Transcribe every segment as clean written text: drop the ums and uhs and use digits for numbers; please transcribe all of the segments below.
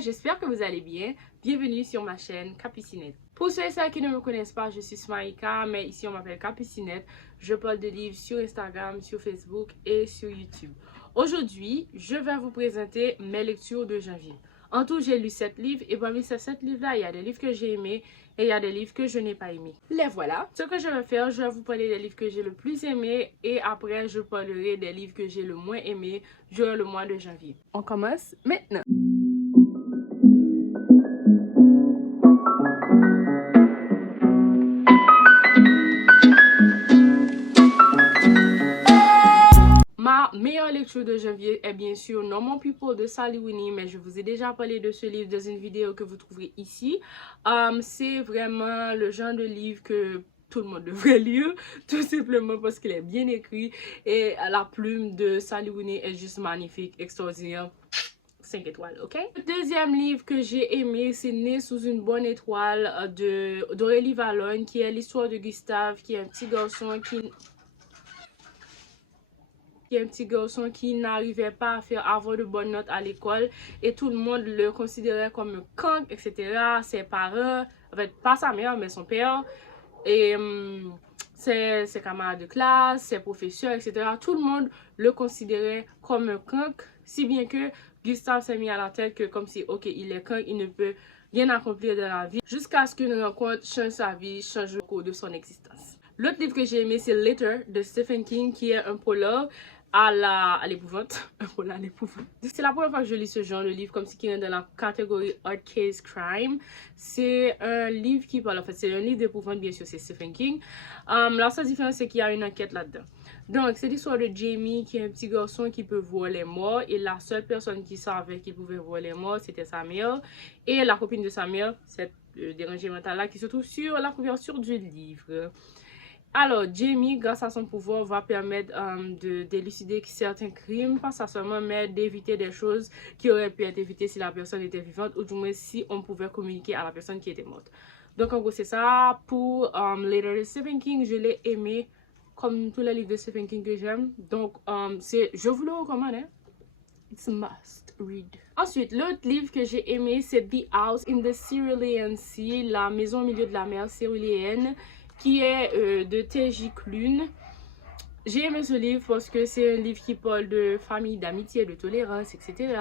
j'espère que vous allez bien. Bienvenue sur ma chaîne Capucinette. Pour ceux et celles qui ne me connaissent pas, je suis Smaïka, mais ici on m'appelle Capucinette. Je parle de livres sur Instagram, sur Facebook et sur YouTube. Aujourd'hui, je vais vous présenter mes lectures de janvier. En tout, j'ai lu 7 livres et parmi ces 7 livres-là, il y a des livres que j'ai aimés et il y a des livres que je n'ai pas aimés. Les voilà. Ce que je vais faire, je vais vous parler des livres que j'ai le plus aimés et après, je parlerai des livres que j'ai le moins aimés durant le mois de janvier. On commence maintenant. Ma meilleure lecture de janvier est bien sûr Normal People de Sally Rooney, mais je vous ai déjà parlé de ce livre dans une vidéo que vous trouverez ici. C'est vraiment le genre de livre que tout le monde devrait lire, tout simplement parce qu'il est bien écrit et la plume de Sally Rooney est juste magnifique, extraordinaire. 5 étoiles, ok? Le deuxième livre que j'ai aimé, c'est Né sous une bonne étoile d'Aurélie Valognes, qui est l'histoire de Gustave, qui est un petit garçon qui n'arrivait pas à faire avoir de bonnes notes à l'école et tout le monde le considérait comme un cancre, etc. Ses parents, en fait pas sa mère mais son père et ses camarades de classe, ses professeurs, etc. Tout le monde le considérait comme un cancre, si bien que Gustave s'est mis à la tête que comme si ok il est cancre, il ne peut rien accomplir dans la vie jusqu'à ce qu'une rencontre change sa vie, change le cours de son existence. L'autre livre que j'ai aimé, c'est Litter de Stephen King, qui est un polar à l'épouvante. Un polar à l'épouvante. C'est la première fois que je lis ce genre de livre, comme si qui est dans la catégorie Hard Case Crime. C'est un livre qui parle, en fait, c'est un livre d'épouvante, bien sûr, c'est Stephen King. La seule différence, c'est qu'il y a une enquête là-dedans. Donc, c'est l'histoire de Jamie, qui est un petit garçon qui peut voir les morts. Et la seule personne qui savait qu'il pouvait voir les morts, c'était sa mère. Et la copine de sa mère, cette dérangée mentale-là, qui se trouve sur la couverture du livre. Alors, Jamie, grâce à son pouvoir, va permettre de d'élucider certains crimes, pas ça seulement, mais d'éviter des choses qui auraient pu être évitées si la personne était vivante, ou du moins si on pouvait communiquer à la personne qui était morte. Donc, en gros, c'est ça. Pour Later de Stephen King, je l'ai aimé, comme tous les livres de Stephen King que j'aime. Donc, je vous le recommande, hein? It's a must read. Ensuite, l'autre livre que j'ai aimé, c'est The House in the Cerulean Sea, la maison au milieu de la mer céruléenne, qui est de T.J. Klune. J'ai aimé ce livre parce que c'est un livre qui parle de famille, d'amitié, de tolérance, etc.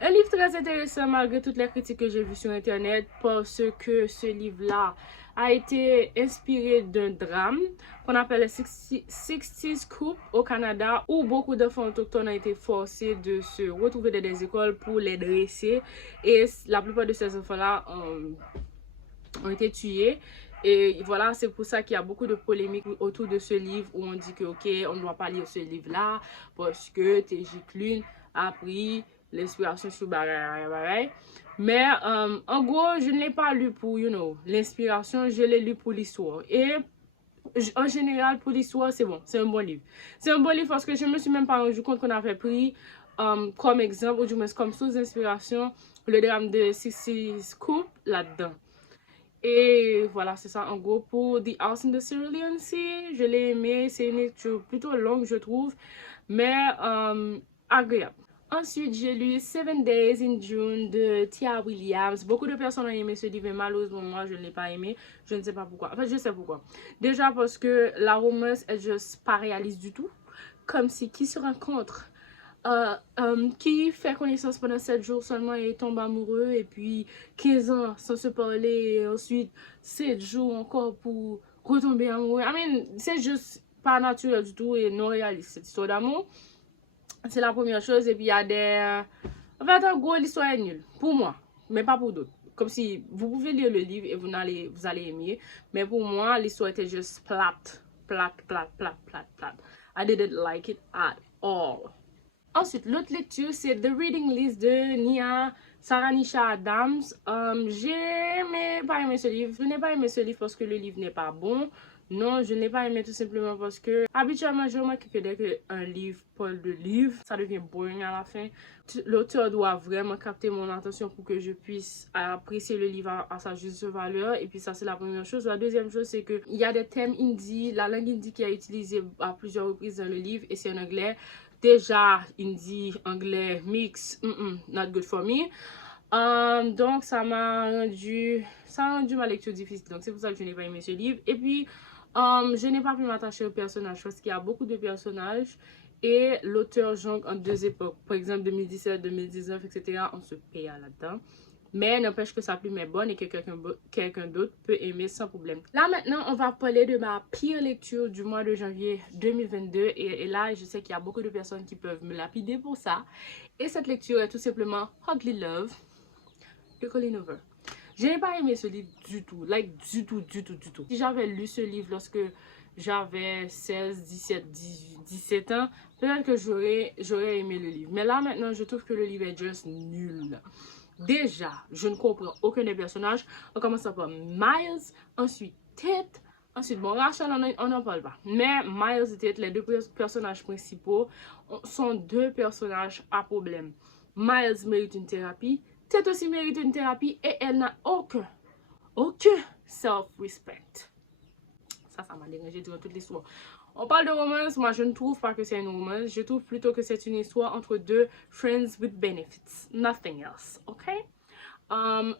Un livre très intéressant malgré toutes les critiques que j'ai vues sur internet parce que ce livre-là a été inspiré d'un drame qu'on appelle le 60s Coup au Canada où beaucoup d'enfants autochtones ont été forcés de se retrouver dans des écoles pour les dresser et la plupart de ces enfants-là ont été tués. Et voilà, c'est pour ça qu'il y a beaucoup de polémiques autour de ce livre où on dit que ok, on ne doit pas lire ce livre-là parce que T.J. Klune a pris l'inspiration sur bagaille. Mais en gros, je ne l'ai pas lu pour, l'inspiration, je l'ai lu pour l'histoire. Et en général, pour l'histoire, c'est bon, c'est un bon livre. C'est un bon livre parce que je me suis même pas rendu compte qu'on avait pris comme exemple, ou du moins comme source d'inspiration, le drame de 60s Coup là-dedans. Et voilà, c'est ça en gros pour The House in the Cerulean Sea. Je l'ai aimé, c'est une lecture plutôt longue je trouve, mais agréable. Ensuite, j'ai lu 7 Days in June de Tia Williams. Beaucoup de personnes ont aimé ce livre, mais malheureusement, moi, je ne l'ai pas aimé. Je ne sais pas pourquoi. En fait, je sais pourquoi. Déjà parce que la romance est juste pas réaliste du tout. Comme si qui se rencontre qui fait connaissance pendant 7 jours seulement et tombe amoureux et puis 15 ans sans se parler et ensuite 7 jours encore pour retomber amoureux. I mean, c'est juste pas naturel du tout et non réaliste cette histoire d'amour. C'est la première chose et puis il y a des... En fait, en gros, l'histoire est nulle pour moi, mais pas pour d'autres. Comme si vous pouvez lire le livre et vous allez aimer, mais pour moi, l'histoire était juste plate. I didn't like it at all. Ensuite, l'autre lecture, c'est The Reading List de Nia Saranisha Adams. J'ai pas aimé ce livre. Je n'ai pas aimé ce livre parce que le livre n'est pas bon. Non, je ne l'ai pas aimé tout simplement parce que habituellement, je remarque que dès qu'un livre parle de livre, ça devient boring à la fin. L'auteur doit vraiment capter mon attention pour que je puisse apprécier le livre à sa juste valeur. Et puis ça, c'est la première chose. La deuxième chose, c'est qu'il y a des thèmes hindi, la langue hindi qui est utilisée à plusieurs reprises dans le livre et c'est en anglais. Déjà, hindi, anglais, mix, not good for me. Donc, ça a rendu ma lecture difficile. Donc, c'est pour ça que je n'ai pas aimé ce livre. Et puis, je n'ai pas pu m'attacher aux personnages parce qu'il y a beaucoup de personnages et l'auteur jongle en deux époques. Par exemple, 2017, 2019, etc. On se paye là-dedans. Mais n'empêche que sa plume est bonne et que quelqu'un d'autre peut aimer sans problème. Là maintenant, on va parler de ma pire lecture du mois de janvier 2022. Et là, je sais qu'il y a beaucoup de personnes qui peuvent me lapider pour ça. Et cette lecture est tout simplement Ugly Love de Colleen Hoover. Je n'ai pas aimé ce livre du tout. Like, du tout. Si j'avais lu ce livre lorsque j'avais 16, 17, 18, 17 ans, peut-être que j'aurais aimé le livre. Mais là maintenant, je trouve que le livre est juste nul. Déjà, je ne comprends aucun des personnages. On commence par Miles, ensuite Ted, ensuite, bon, Rachel, on n'en parle pas. Mais Miles et Ted, les deux personnages principaux, sont deux personnages à problème. Miles mérite une thérapie, Ted aussi mérite une thérapie et elle n'a aucun self-respect. Ça m'a dérangé durant toute l'histoire. On parle de romance, moi je ne trouve pas que c'est une romance, je trouve plutôt que c'est une histoire entre deux friends with benefits, nothing else, ok?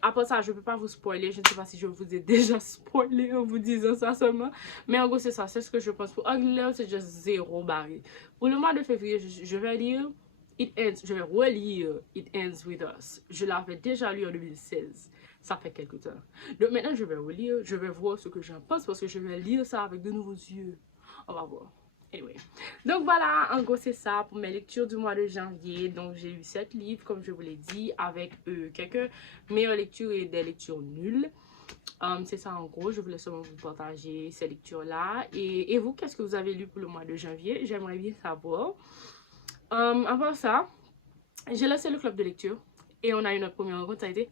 Après ça, je ne peux pas vous spoiler, je ne sais pas si je vous ai déjà spoilé en vous disant ça seulement, mais en gros c'est ça, c'est ce que je pense. Pour Ugly Love, c'est juste zéro barré. Pour le mois de février, je vais lire je vais relire It Ends With Us. Je l'avais déjà lu en 2016. Ça fait quelques temps. Donc maintenant, je vais relire, je vais voir ce que j'en pense parce que je vais lire ça avec de nouveaux yeux. On va voir. Anyway. Donc voilà, en gros c'est ça pour mes lectures du mois de janvier. Donc j'ai lu 7 livres comme je vous l'ai dit avec quelques meilleures lectures et des lectures nulles. C'est ça en gros, je voulais seulement vous partager ces lectures là. Et vous, qu'est-ce que vous avez lu pour le mois de janvier? J'aimerais bien savoir. Avant ça, j'ai lancé le club de lecture et on a eu notre première rencontre, ça a été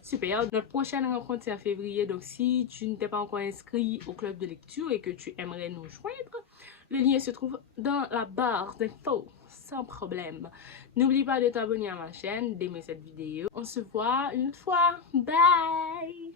super. Notre prochaine rencontre c'est en février, donc si tu ne t'es pas encore inscrit au club de lecture et que tu aimerais nous joindre, le lien se trouve dans la barre d'infos, sans problème. N'oublie pas de t'abonner à ma chaîne, d'aimer cette vidéo. On se voit une autre fois. Bye!